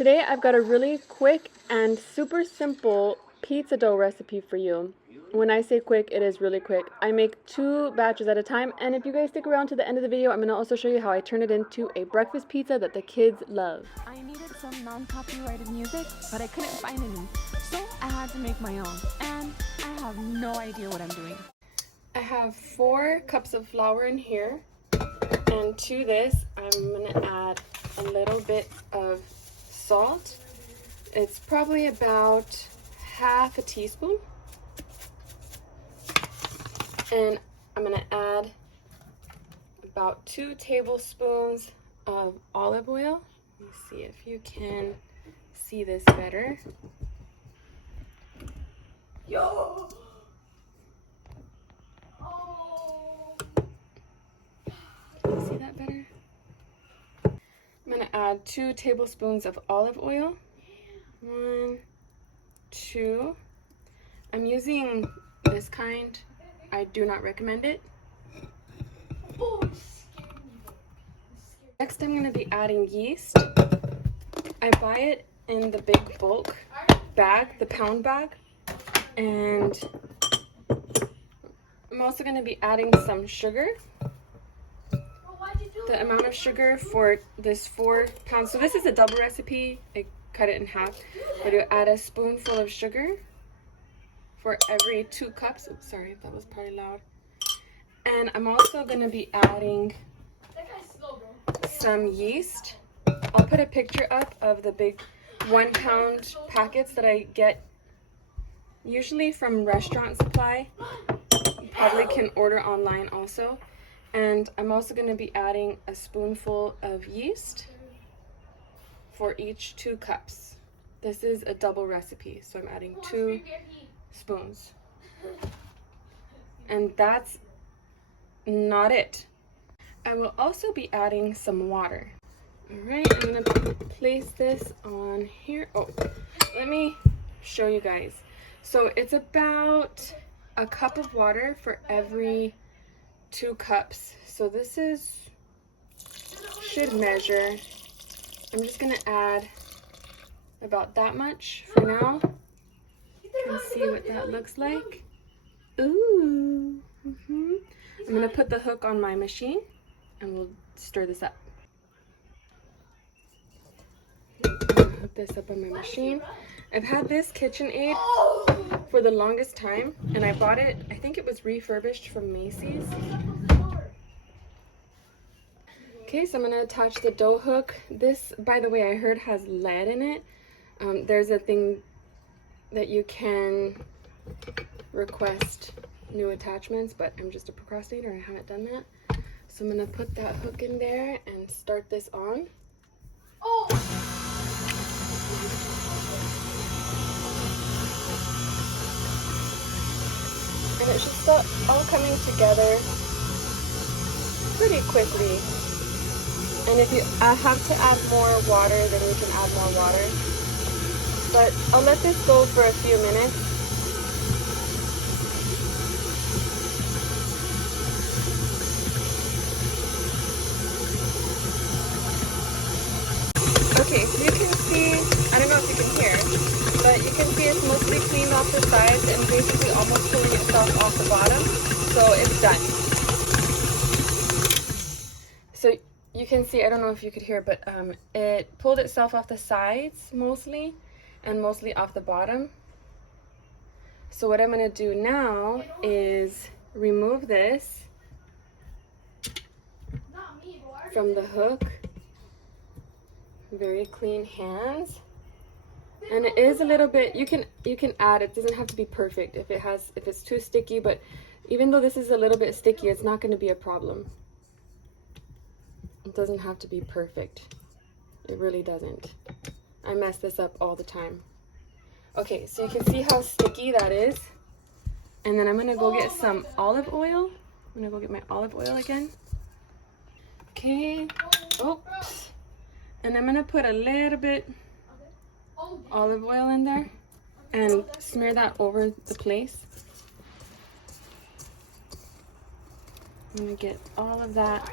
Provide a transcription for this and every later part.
Today I've got a really quick and super simple pizza dough recipe for you. When I say quick, it is really quick. I make 2 batches at a time, and if you guys stick around to the end of the video, I'm going to also show you how I turn it into a breakfast pizza that the kids love. I needed some non-copyrighted music, but I couldn't find any, so I had to make my own, and I have no idea what I'm doing. I have 4 cups of flour in here, and to this I'm going to add a little bit of salt. It's probably about half a teaspoon. And I'm going to add about 2 tablespoons of olive oil. Let me see if you can see this better. Yo! Oh. Can you see that better? I'm going to add 2 tablespoons of olive oil. 1, 2. I'm using this kind. I do not recommend it. Next, I'm going to be adding yeast. I buy it in the big bulk bag, the pound bag. And I'm also going to be adding some sugar. The amount of sugar for this 4 pounds. So this is a double recipe. I cut it in half. But you add a spoonful of sugar for every 2 cups. Oops, sorry, that was probably loud. And I'm also going to be adding some yeast. I'll put a picture up of the big 1 pound packets that I get usually from Restaurant Supply. You probably can order online also. And I'm also going to be adding a spoonful of yeast for each 2 cups. This is a double recipe, so I'm adding 2 spoons. And that's not it. I will also be adding some water. Alright, I'm going to place this on here. Oh, let me show you guys. So it's about a cup of water for every 2 cups. So this should measure. I'm just going to add about that much for now. You can see what that looks like. Ooh. I'm going to put the hook on my machine and we'll stir this up. Hook this up on my machine. I've had this KitchenAid for the longest time, and I bought it, I think it was refurbished from Macy's. Okay, so I'm going to attach the dough hook. This, by the way, I heard has lead in it. There's a thing that you can request new attachments, but I'm just a procrastinator. I haven't done that. So I'm going to put that hook in there and start this on. Oh! And it should start all coming together pretty quickly. And if you have to add more water, then you can add more water. But I'll let this go for a few minutes. Okay, so you can see, I don't know if you can hear, but you can see it's mostly cleaned off the sides and basically almost pulling itself off the bottom. So it's done. So you can see, I don't know if you could hear, but it pulled itself off the sides mostly and mostly off the bottom. So what I'm going to do now is remove this from the hook. Very clean hands. And it is a little bit, you can add, it doesn't have to be perfect if it's too sticky, but even though this is a little bit sticky, it's not going to be a problem. It doesn't have to be perfect. It really doesn't. I mess this up all the time. Okay, so you can see how sticky that is. And then I'm going to go get some olive oil. I'm going to go get my olive oil again. Okay. Oops. And I'm going to put a little bit olive oil in there and smear that over the place. I'm going to get all of that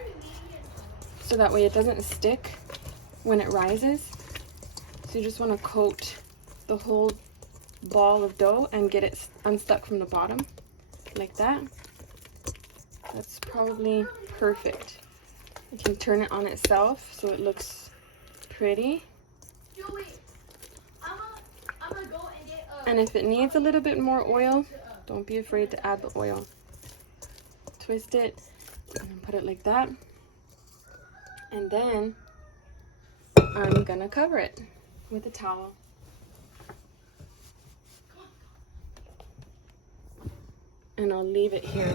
so that way it doesn't stick when it rises. So you just want to coat the whole ball of dough and get it unstuck from the bottom like that. That's probably perfect. You can turn it on itself so it looks pretty. And if it needs a little bit more oil, don't be afraid to add the oil. Twist it and put it like that. And then I'm gonna cover it with a towel. And I'll leave it here.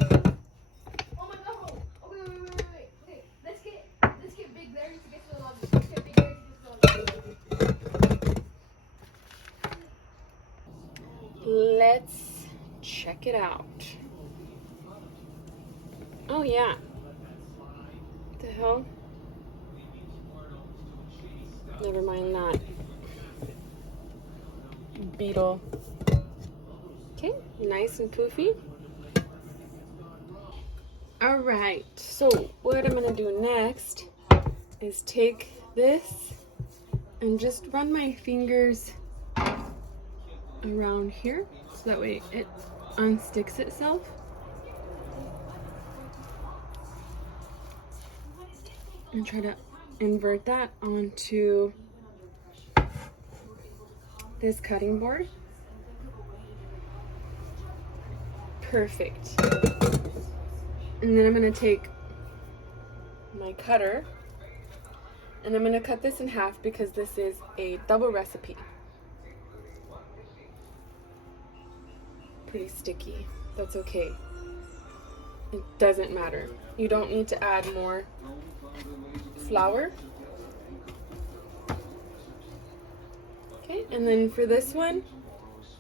Oh my god! Wait. Okay, let's get big there to get to the lobby. Let's get big there to get to the lobby. Let's check it out. Oh yeah. What the hell? Never mind that. Beetle. Okay, nice and poofy. Alright, so what I'm gonna do next is take this and just run my fingers around here so that way it unsticks itself. And try to invert that onto this cutting board. Perfect. And then I'm going to take my cutter and I'm going to cut this in half because this is a double recipe. Pretty sticky. That's okay. It doesn't matter. You don't need to add more flour. Okay, and then for this one,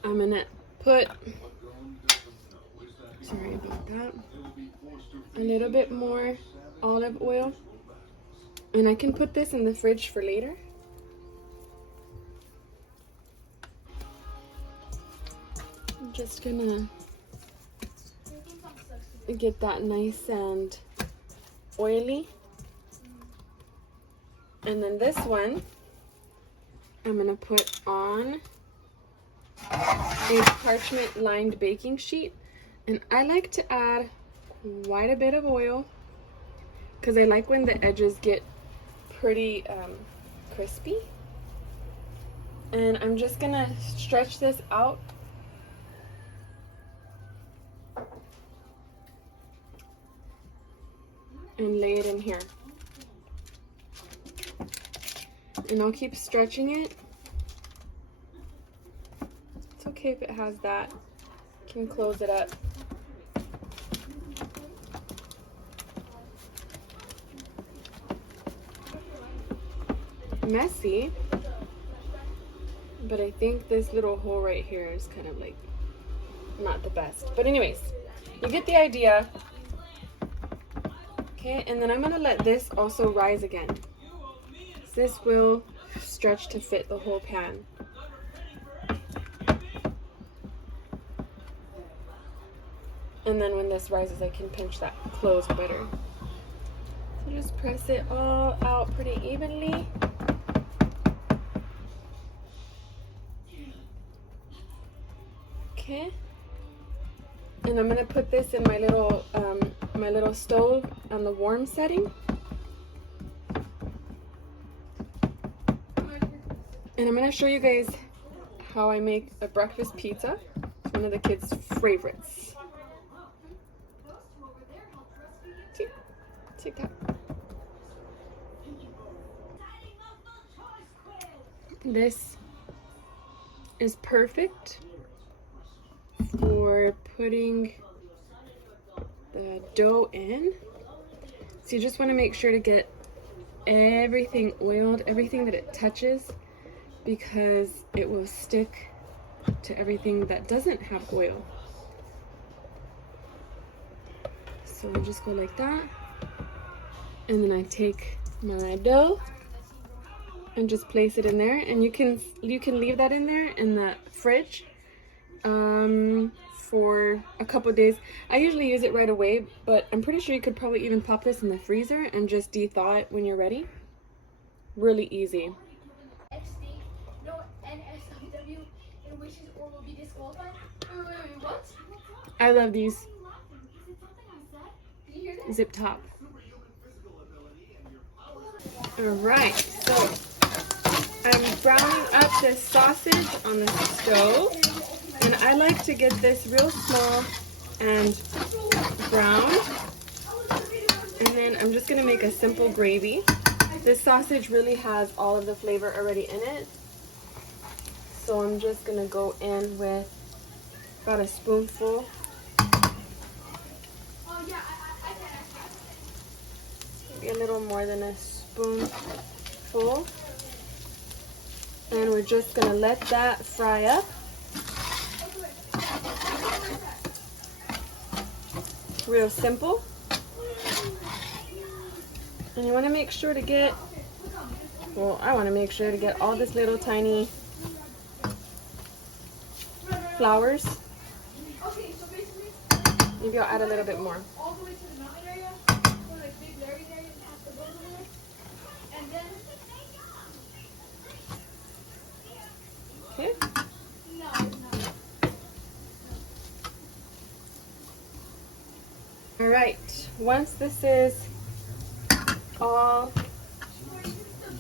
I'm going to put, sorry about that, a little bit more olive oil. And I can put this in the fridge for later. I'm just gonna get that nice and oily. And then this one, I'm gonna put on a parchment lined baking sheet. And I like to add quite a bit of oil because I like when the edges get pretty crispy. And I'm just gonna stretch this out and lay it in here. And I'll keep stretching it. It's okay if it has that. You can close it up. Messy, but I think this little hole right here is kind of like not the best. But anyways, you get the idea. Okay, and then I'm gonna let this also rise again. This will stretch to fit the whole pan. And then when this rises, I can pinch that closed better. So just press it all out pretty evenly. Okay. And I'm gonna put this in my little stove on the warm setting. And I'm gonna show you guys how I make a breakfast pizza. It's one of the kids' favorites. Take that. This is perfect for putting the dough in. So you just want to make sure to get everything oiled, everything that it touches, because it will stick to everything that doesn't have oil. So I just go like that. And then I take my dough and just place it in there, and you can leave that in there in the fridge for a couple of days. I usually use it right away, but I'm pretty sure you could probably even pop this in the freezer and just de-thaw it when you're ready. Really easy. wishes or will be disqualified. Wait, what? I love these Did you hear that? zip top. Alright, so I'm browning up the sausage on the stove, and I like to get this real small and brown, and then I'm just going to make a simple gravy. This sausage really has all of the flavor already in it, so I'm just going to go in with about a spoonful. Maybe a little more than a spoonful. And we're just going to let that fry up. Real simple. And you want to make sure to get, well, I want to make sure to get all this little tiny flowers. Maybe I'll add a little bit more. All the way to the mountain area, or like big Larry's area, and have to go over there. And then, Okay. All right. Once this is all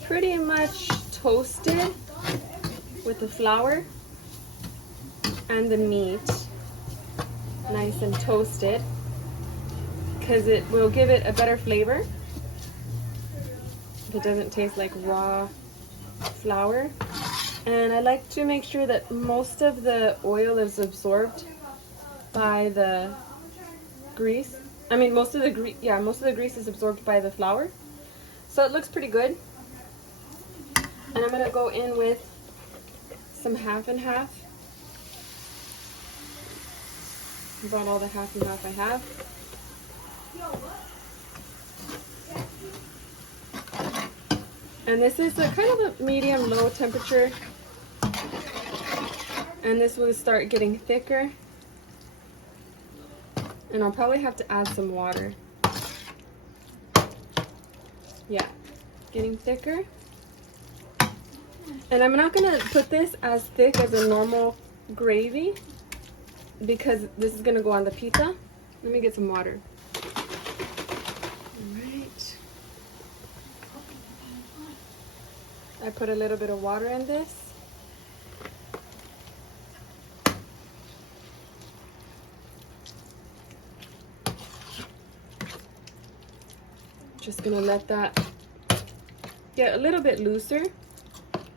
pretty much toasted with the flour and the meat, nice and toasted, because it will give it a better flavor if it doesn't taste like raw flour. And I like to make sure that most of the oil is absorbed by the grease. I mean, most of the grease is absorbed by the flour. So it looks pretty good. And I'm gonna go in with some half and half. About all the half and half I have. And this is a kind of a medium-low temperature. And this will start getting thicker. And I'll probably have to add some water. Yeah, getting thicker. And I'm not gonna put this as thick as a normal gravy because this is gonna go on the pizza. Let me get some water. Alright. I put a little bit of water in this. Just gonna let that get a little bit looser.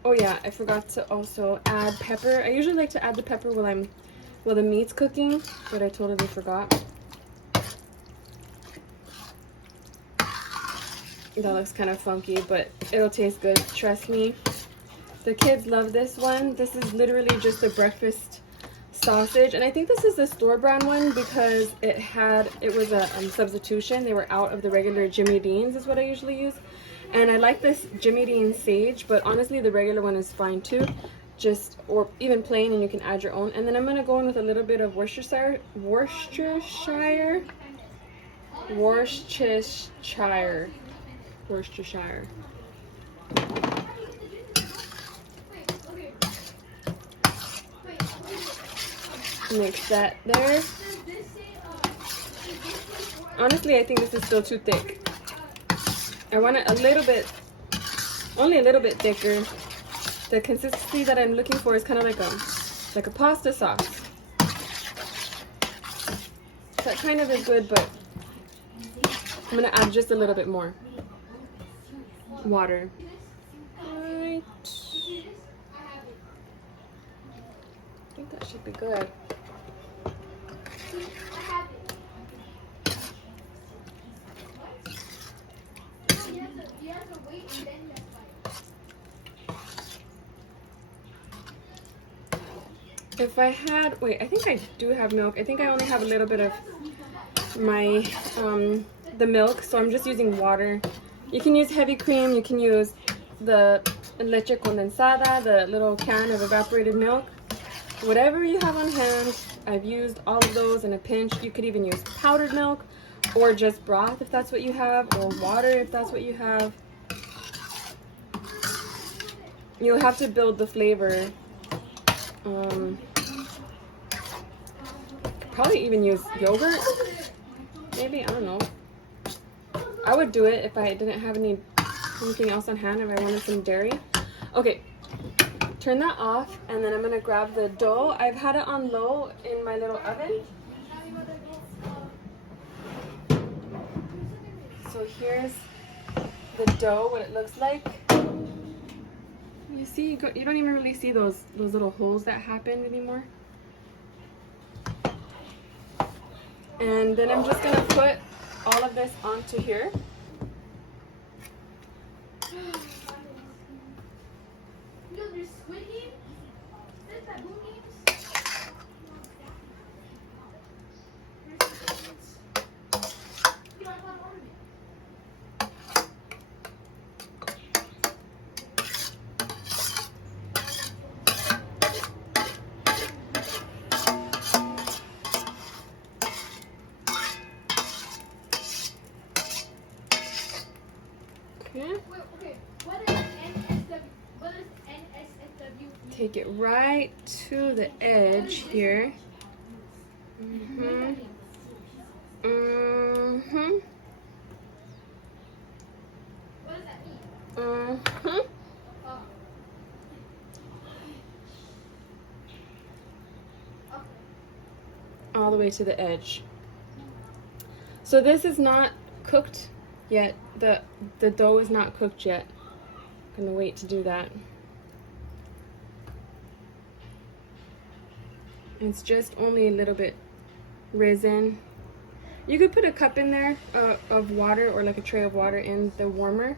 Oh yeah, I forgot to also add pepper. I usually like to add the pepper while the meat's cooking, but I totally forgot. That looks kind of funky, but it'll taste good, trust me. The kids love this one. This is literally just a breakfast sausage, and I think this is the store brand one because it was a substitution. They were out of the regular Jimmy Dean's is what I usually use, and I like this Jimmy Dean sage, but honestly the regular one is fine too, or even plain, and you can add your own. And then I'm gonna go in with a little bit of Worcestershire. Mix that there. Honestly, I think this is still too thick. I want it only a little bit thicker. The consistency that I'm looking for is kind of like a pasta sauce. That kind of is good, but I'm gonna add just a little bit more water. Right. I think that should be good. If I had, wait, I think I do have milk. I think I only have a little bit of my, the milk, so I'm just using water. You can use heavy cream, you can use the leche condensada, the little can of evaporated milk. Whatever you have on hand, I've used all of those in a pinch. You could even use powdered milk, or just broth if that's what you have, or water if that's what you have. You'll have to build the flavor Probably even use yogurt. Maybe, I don't know. I would do it if I didn't have anything else on hand, if I wanted some dairy. Okay, turn that off, and then I'm gonna grab the dough. I've had it on low in my little oven. So here's the dough, what it looks like. You see, you don't even really see those little holes that happen anymore. And then I'm just gonna put all of this onto here. Okay. What is NSW? What is NSFW? Take it right to the edge here. What does that mean? All the way to the edge. So this is not cooked yet. The dough is not cooked yet. I'm gonna wait to do that. It's just only a little bit risen. You could put a cup in there of water, or like a tray of water in the warmer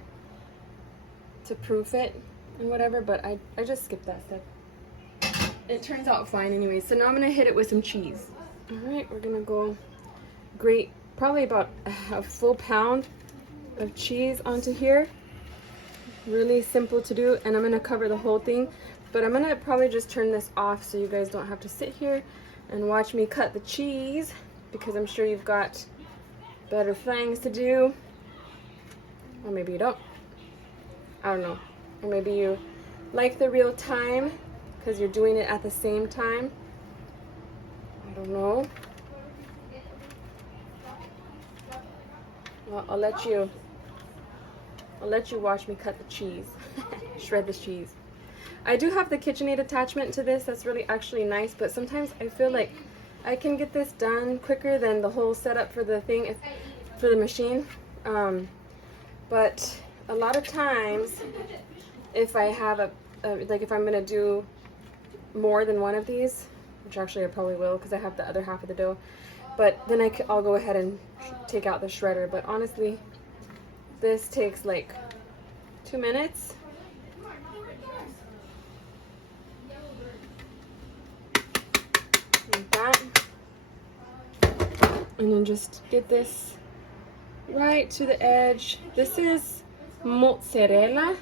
to proof it and whatever, but I just skipped that step. It turns out fine anyway. So now I'm gonna hit it with some cheese. All right, we're gonna go grate probably about a full pound of cheese onto here. Really simple to do, and I'm gonna cover the whole thing, but I'm gonna probably just turn this off so you guys don't have to sit here and watch me cut the cheese, because I'm sure you've got better things to do. Or maybe you don't. I don't know. Or maybe you like the real time because you're doing it at the same time. I don't know. Well, I'll let you watch me cut the cheese. Shred the cheese. I do have the KitchenAid attachment to this. That's really actually nice, but sometimes I feel like I can get this done quicker than the whole setup for the thing, for the machine. But a lot of times, if I have like if I'm gonna do more than one of these, which actually I probably will because I have the other half of the dough, but then I'll go ahead and take out the shredder. But honestly, this takes like 2 minutes. Like that. And then just get this right to the edge. This is mozzarella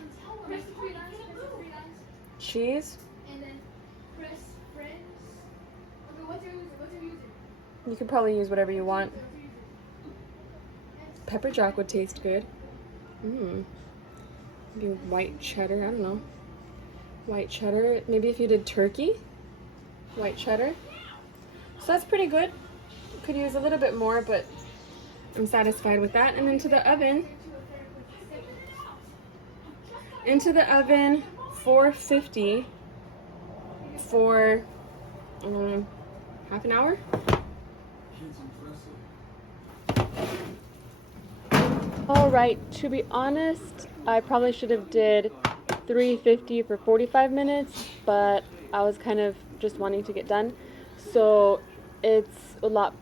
cheese. And then press friends. Okay, what's your user? You could probably use whatever you want. Pepper jack would taste good. Maybe white cheddar, I don't know. White cheddar, maybe if you did turkey, white cheddar. So that's pretty good. Could use a little bit more, but I'm satisfied with that. And then to the oven. Into the oven, 450 for half an hour. All right, to be honest, I probably should have did 350 for 45 minutes, but I was kind of just wanting to get done. So it's a lot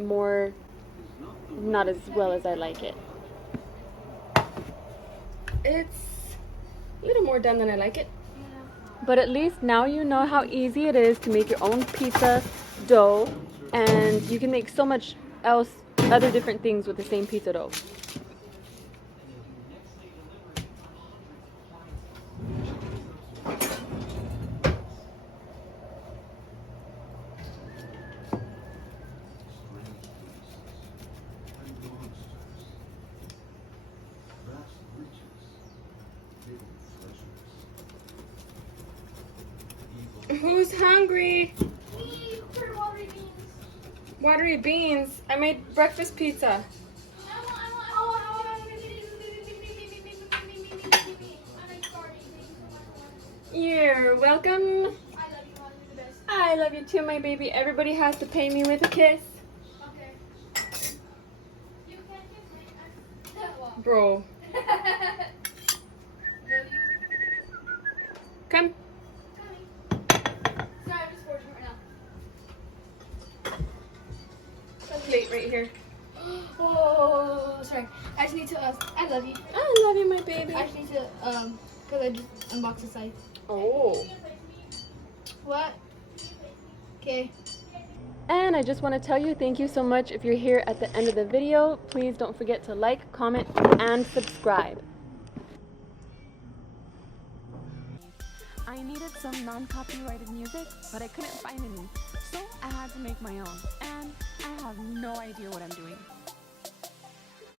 more, not as well as I like it. It's a little more done than I like it. But at least now you know how easy it is to make your own pizza dough, and you can make so much else, other different things with the same pizza dough. Who's hungry? Me, for watery beans. Watery beans. I made breakfast pizza. You're welcome. I love you too, my baby. Everybody has to pay me with a kiss. Bro. Come. Plate right here. Oh, sorry. I just need to, I love you. I love you, my baby. I just need to, because I just unboxed the site. Oh. What? Okay. And I just want to tell you thank you so much if you're here at the end of the video. Please don't forget to like, comment, and subscribe. I needed some non-copyrighted music, but I couldn't find any, so I had to make my own, and I have no idea what I'm doing.